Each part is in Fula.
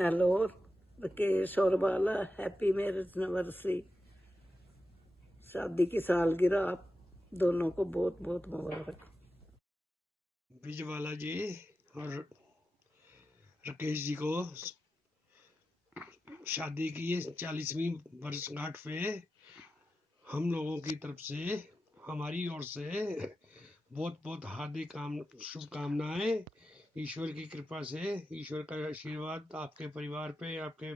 हेलो राकेश और बाला, happy marriage anniversary. शादी की सालगिरह आप दोनों को बहुत बहुत मुबारक। ब्रिजवाला जी और राकेश जी को शादी की 40वीं वर्षगांठ पे हम लोगों की तरफ से, हमारी ओर से बहुत बहुत हार्दिक शुभकामनाएं। ईश्वर की कृपा से, ईश्वर का आशीर्वाद आपके परिवार पे, आपके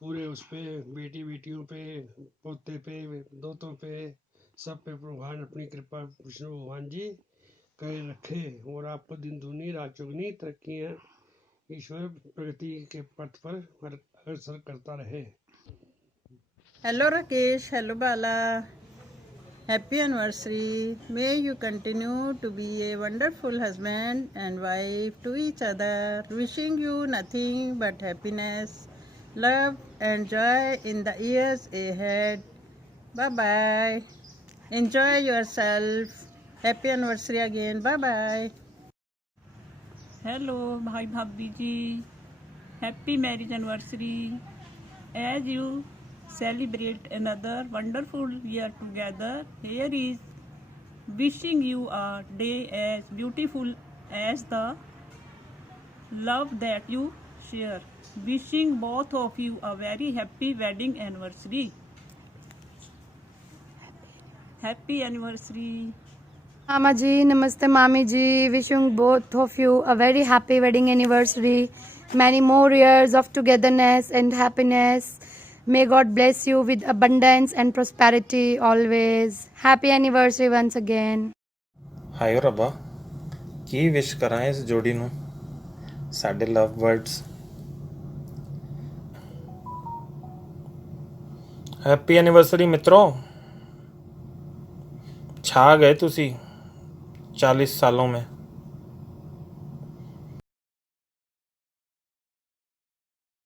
पूरे उस पे, बेटी बेटियों पे, पोते पे, दोतों पे, सब पे भगवान अपनी कृपा विष्णु भगवान जी करे रखे और आपको दिन दूनी रात चौगुनी तरक्कियां ईश्वर प्रगति के पथ पर अग्रसर करता रहे। Hello Rakesh, hello Bala. Happy anniversary. May you continue to be a wonderful husband and wife to each other. Wishing you nothing but happiness, love and joy in the years ahead. Bye bye. Enjoy yourself. Happy anniversary again. Bye bye. Hello भाई भाभी जी, happy marriage anniversary. As you celebrate another wonderful year together, here is wishing you a day as beautiful as the love that you share. Wishing both of you a very happy wedding anniversary. Happy anniversary. Mama ji, namaste Mami ji. Wishing both of you a very happy wedding anniversary. Many more years of togetherness and happiness. May God bless you with abundance and prosperity always. Happy anniversary once again. ਹਾਏ ਰੱਬਾ, ਕੀ ਵਿਸ਼ ਕਰਾਂ ਇਸ ਜੋੜੀ ਨੂੰ, ਸਾਡੇ ਲਵ birds. Happy anniversary मित्रों, छा गए तुसी 40 सालों में।